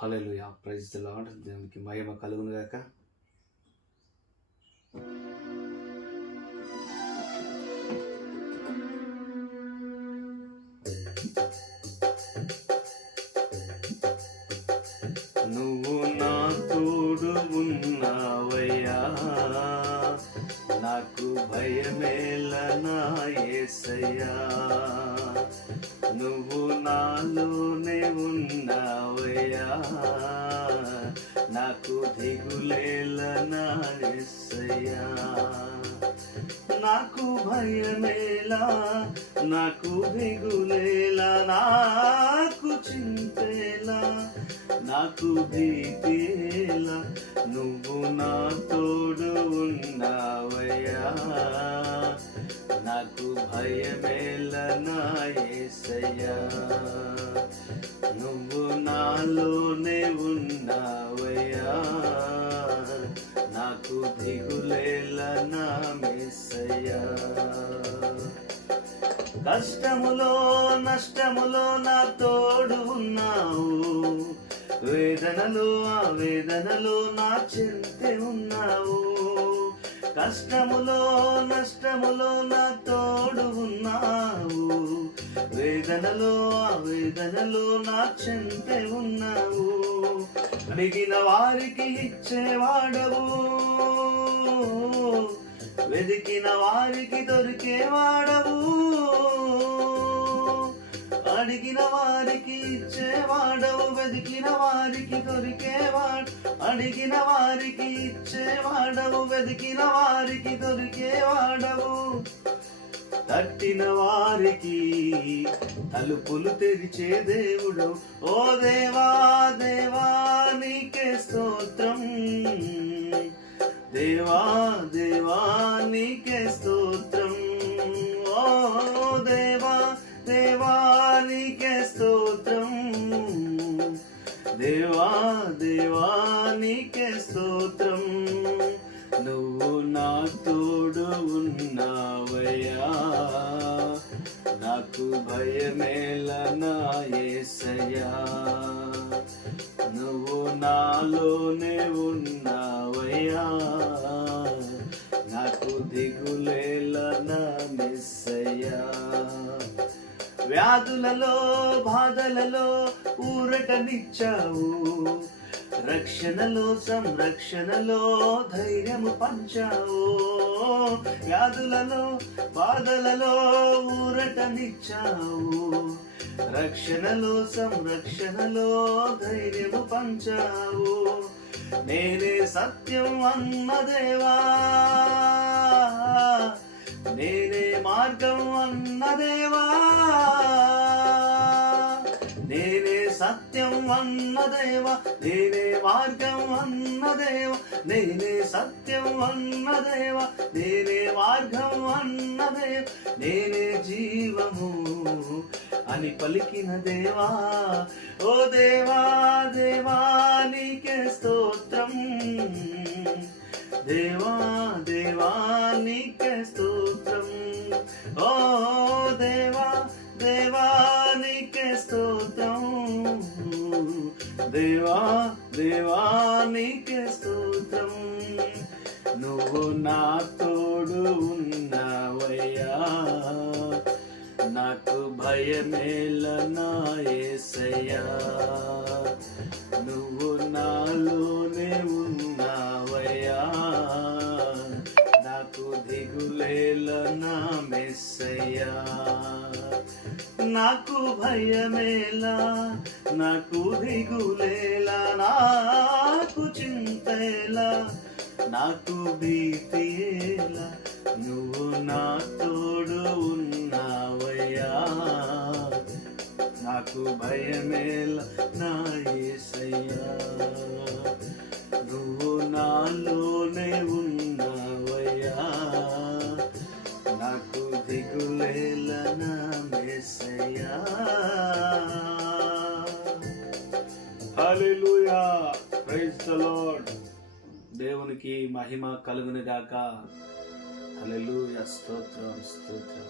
Hello praise the lord దేవునికి మహిమ కలుగును గాక. నువ్వు నాలోనే ఉన్నావయ్యా. నాకు దిగులేల నాయసయ్యా. నాకు భయమేలా నాకు దిగులేలా నాకు చింతేలా నాకు భీతేలా నువ్వు నా తోడు ఉన్నావయ్యా. నాకు భయమేల నా నువ్వు నాలోనే ఉన్నావయ్యా. నాకు దిగులేల నా కష్టములో నష్టములో నా తోడు ఉన్నావు. వేదనలో ఆ వేదనలో నా చెంతే ఉన్నావు. కష్టములో నష్టములో నా తోడు ఉన్నావు. వేదనలో ఆ వేదనలో నా చెంతే ఉన్నావు. అడిగిన వారికి ఇచ్చేవాడవు. వెదికిన వారికి దొరికేవాడవు. అడిగిన వారికి ఇచ్చేవాడవు వెదికిన వారికి దొరికేవాడు. అడిగిన వారికి ఇచ్చేవాడవు వెదికిన వారికి దొరికేవాడవు. తట్టిన వారికి తలుపులు తెరిచే దేవుడు. ఓ దేవా దేవా నీకే స్తోత్రం. దేవా దేవా నీకే స్తోత్రం. దేవా దేవా నీకే స్తోత్రం. నువ్వు నా తోడు ఉన్నావయ్యా. నాకు భయమేల నా యేసయ్యా నువ్వు నాలోనే ఉన్నావయ్యా. నాకు దిగులే వ్యాధులలో బాధలలో ఊరటనిచ్చావు. రక్షణలో సంరక్షణలో ధైర్యము పంచావు. వ్యాధులలో బాధలలో ఊరటనిచ్చావు. రక్షణలో సంరక్షణలో ధైర్యము పంచావు. నేనే సత్యం అన్న దేవా. నేనే మార్గం అన్నదేవా నేనే సత్యం అన్నదేవ నేనే మార్గం అన్నదేవ నేనే సత్యం అన్నదేవ నేనే మార్గం అన్నదేవ నేనే జీవము అని పలికిన దేవా. ఓ దేవా దేవా నీకే స్తోత్రం. దేవా దేవా. దేవా స్తోత్రం. దేవా దేవా స్తోత్రం. నువ్వు నా తోడు ఉన్నావయ్యా. నాకు భయమేల నా యేసయ్యా నా నాకు భయమేలా నాకు దిగులేలా నాకు చింతేలా నాకు భీతియేలా నువ్వు నా తోడు ఉన్నావయ్యా. నాకు భయమేలా నా యేసయ్యా నువ్వు నాలోనే ఉన్నావు. దేవునికి మహిమ కలుగునిగాక. స్తోత్రం స్తోత్రం.